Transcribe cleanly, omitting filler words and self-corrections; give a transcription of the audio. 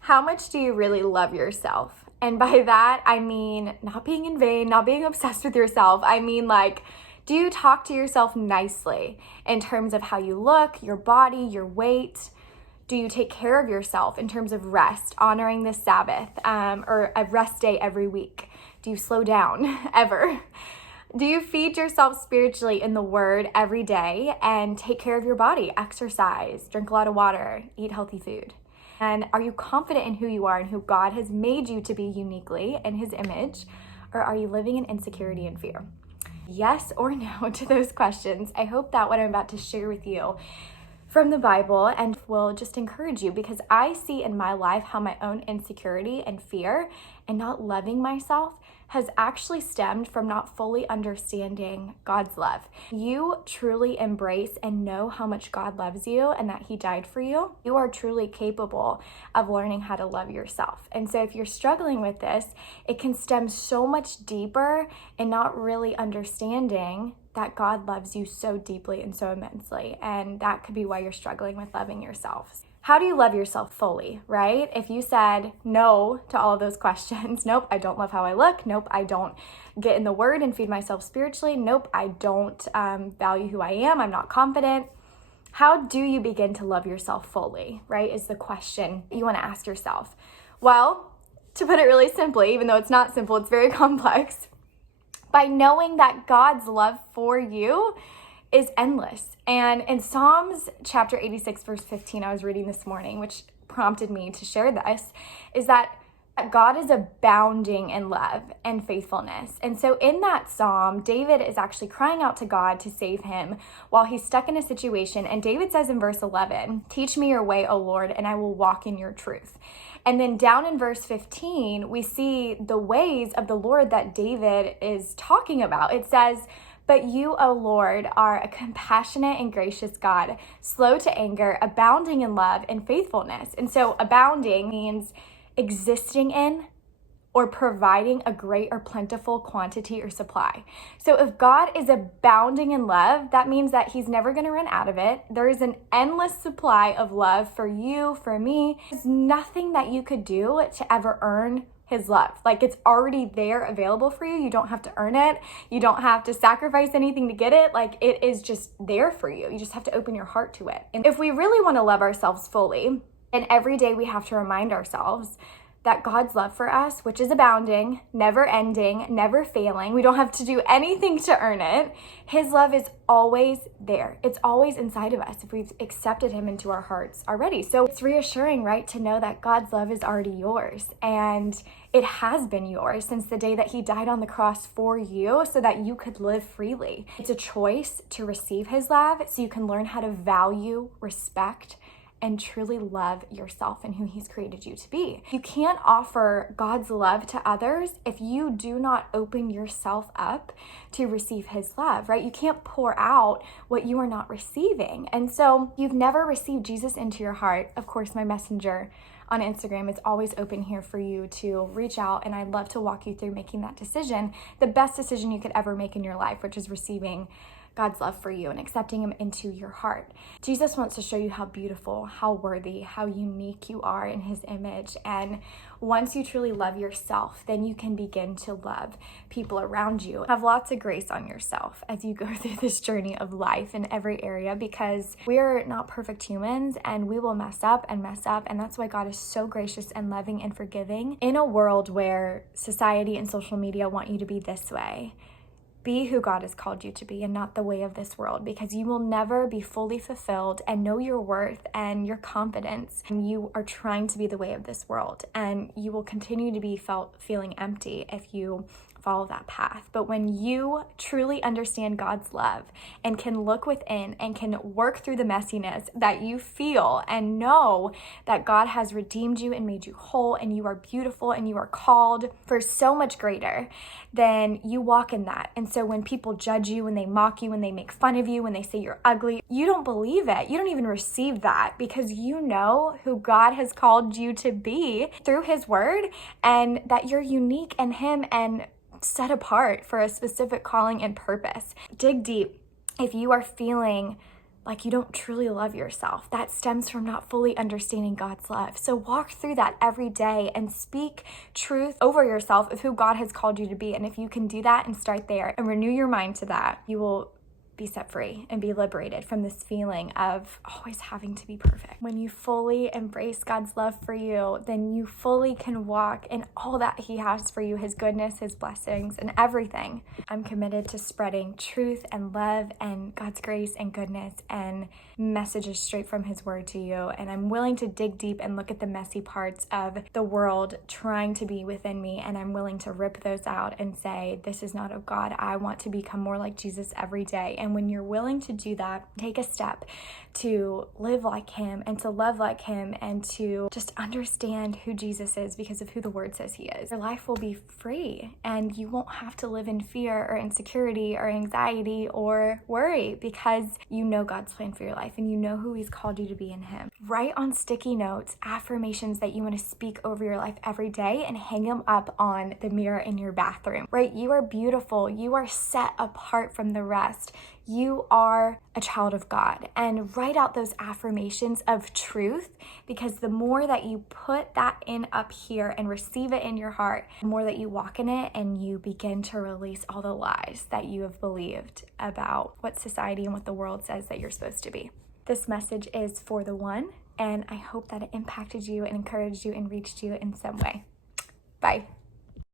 How much do you really love yourself? And by that, I mean not being in vain, not being obsessed with yourself. I mean, like, do you talk to yourself nicely in terms of how you look, your body, your weight? Do you take care of yourself in terms of rest, honoring the Sabbath, or a rest day every week? Do you slow down ever? Do you feed yourself spiritually in the Word every day and take care of your body, exercise, drink a lot of water, eat healthy food? And are you confident in who you are and who God has made you to be uniquely in His image? Or are you living in insecurity and fear? Yes or no to those questions. I hope that what I'm about to share with you from the Bible and will just encourage you, because I see in my life how my own insecurity and fear and not loving myself has actually stemmed from not fully understanding God's love. You truly embrace and know how much God loves you and that He died for you, you are truly capable of learning how to love yourself. And so if you're struggling with this, it can stem so much deeper in not really understanding that God loves you so deeply and so immensely. And that could be why you're struggling with loving yourself. How do you love yourself fully, right? If you said no to all of those questions, nope, I don't love how I look. Nope, I don't get in the Word and feed myself spiritually. Nope, I don't value who I am. I'm not confident. How do you begin to love yourself fully, right? Is the question you want to ask yourself. Well, to put it really simply, even though it's not simple, it's very complex, by knowing that God's love for you is endless. And in Psalms chapter 86, verse 15, I was reading this morning, which prompted me to share this, is that God is abounding in love and faithfulness. And so in that psalm, David is actually crying out to God to save him while he's stuck in a situation. And David says in verse 11, "Teach me your way, O Lord, and I will walk in your truth." And then down in verse 15, we see the ways of the Lord that David is talking about. It says, "But you, O Lord, are a compassionate and gracious God, slow to anger, abounding in love and faithfulness." And so abounding means existing in or providing a great or plentiful quantity or supply. So if God is abounding in love, that means that He's never going to run out of it. There is an endless supply of love for you, for me. There's nothing that you could do to ever earn His love. Like, it's already there available for you. You don't have to earn it. You don't have to sacrifice anything to get it. Like, it is just there for you. You just have to open your heart to it. And if we really want to love ourselves fully, and every day we have to remind ourselves that God's love for us, which is abounding, never ending, never failing, we don't have to do anything to earn it. His love is always there. It's always inside of us if we've accepted Him into our hearts already. So it's reassuring, right, to know that God's love is already yours. And it has been yours since the day that He died on the cross for you so that you could live freely. It's a choice to receive His love so you can learn how to value, respect, and truly love yourself and who He's created you to be. You can't offer God's love to others if you do not open yourself up to receive His love, right? You can't pour out what you are not receiving. And so you've never received Jesus into your heart. Of course, my messenger on Instagram is always open here for you to reach out, and I'd love to walk you through making that decision, the best decision you could ever make in your life, which is receiving God's love for you and accepting Him into your heart. Jesus wants to show you how beautiful, how worthy, how unique you are in His image. And once you truly love yourself, then you can begin to love people around you. Have lots of grace on yourself as you go through this journey of life in every area, because we're not perfect humans and we will mess up. And that's why God is so gracious and loving and forgiving. In a world where society and social media want you to be this way, be who God has called you to be and not the way of this world, because you will never be fully fulfilled and know your worth and your confidence. And you are trying to be the way of this world, and you will continue to be feeling empty if you follow that path. But when you truly understand God's love and can look within and can work through the messiness that you feel and know that God has redeemed you and made you whole and you are beautiful and you are called for so much greater, then you walk in that. And so when people judge you, when they mock you, when they make fun of you, when they say you're ugly, you don't believe it. You don't even receive that, because you know who God has called you to be through His word, and that you're unique in Him and set apart for a specific calling and purpose. Dig deep. If you are feeling like you don't truly love yourself. That stems from not fully understanding God's love. So walk through that every day and speak truth over yourself of who God has called you to be. And if you can do that and start there and renew your mind to that, you will be set free and be liberated from this feeling of always having to be perfect. When you fully embrace God's love for you, then you fully can walk in all that He has for you, His goodness, His blessings, and everything. I'm committed to spreading truth and love and God's grace and goodness and messages straight from His word to you. And I'm willing to dig deep and look at the messy parts of the world trying to be within me. And I'm willing to rip those out and say, this is not of God. I want to become more like Jesus every day. And when you're willing to do that, take a step to live like Him and to love like Him and to just understand who Jesus is because of who the word says He is. Your life will be free and you won't have to live in fear or insecurity or anxiety or worry because you know God's plan for your life and you know who He's called you to be in Him. Write on sticky notes affirmations that you want to speak over your life every day and hang them up on the mirror in your bathroom. Right? You are beautiful. You are set apart from the rest. You are a child of God, and write out those affirmations of truth, because the more that you put that in up here and receive it in your heart, the more that you walk in it and you begin to release all the lies that you have believed about what society and what the world says that you're supposed to be. This message is for the one, and I hope that it impacted you and encouraged you and reached you in some way. Bye.